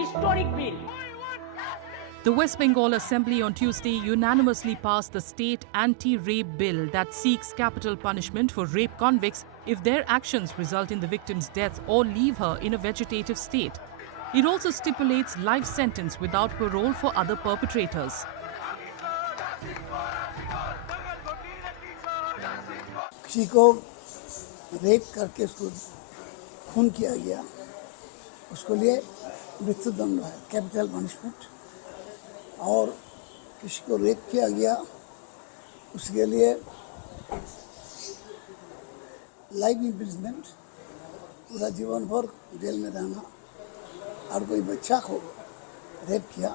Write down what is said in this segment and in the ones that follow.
historic bill. The West Bengal Assembly on Tuesday unanimously passed the state anti-rape bill that seeks capital punishment for rape convicts if their actions result in the victim's death or leave her in a vegetative state. It also stipulates life sentence without parole for other perpetrators. किसी को rape करके उसको खून किया गया, उसको लिए मृत्यु दंड है, कैपिटल पनिशमेंट। और किसी को रेप किया गया, उसके लिए लाइफ इम्प्रिजमेंट, पूरा जीवन भर जेल में रहना। और कोई बच्चा को रेप किया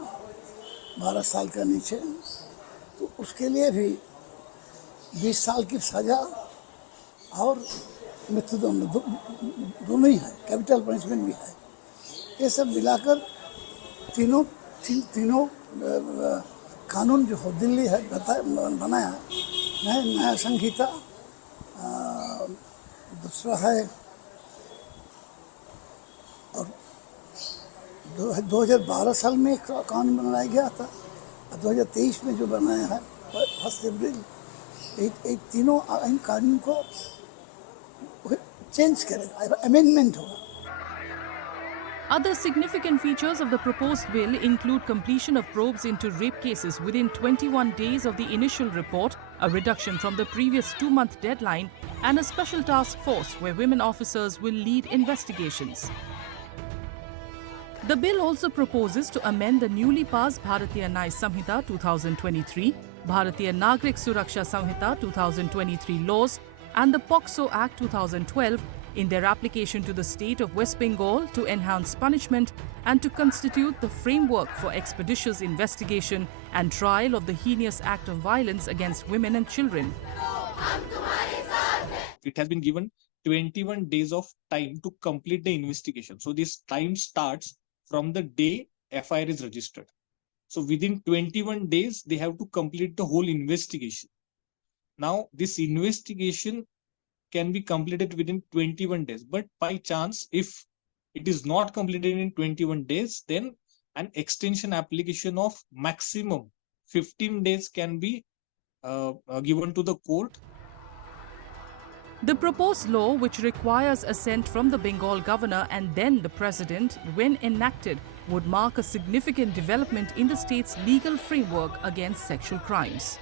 12 साल का नीचे, तो उसके लिए भी 20 साल की सज़ा और मृत्युदंड दोनों ही है, कैपिटल पनिशमेंट भी है। ये सब मिलाकर तीनों कानून जो हो दिल्ली है बनाया नया संहिता, दूसरा है और 2012 साल में एक कानून बनाया गया था और 2023 में जो बनाया है 1 अप्रैल, एक तीनों इन कानून को चेंज करेगा, अमेंडमेंट होगा। Other significant features of the proposed bill include completion of probes into rape cases within 21 days of the initial report, a reduction from the previous 2-month deadline, and a special task force where women officers will lead investigations. The bill also proposes to amend the newly passed Bharatiya Nyaya Samhita 2023, Bharatiya Nagrik Suraksha Samhita 2023 laws, and the POCSO Act 2012 in their application to the state of West Bengal to enhance punishment and to constitute the framework for expeditious investigation and trial of the heinous act of violence against women and children. It has been given 21 days of time to complete the investigation. So this time starts from the day FIR is registered. So within 21 days, they have to complete the whole investigation. Now, this investigation can be completed within 21 days. But by chance, if it is not completed in 21 days, then an extension application of maximum 15 days can be given to the court. The proposed law, which requires assent from the Bengal governor and then the president when enacted, would mark a significant development in the state's legal framework against sexual crimes.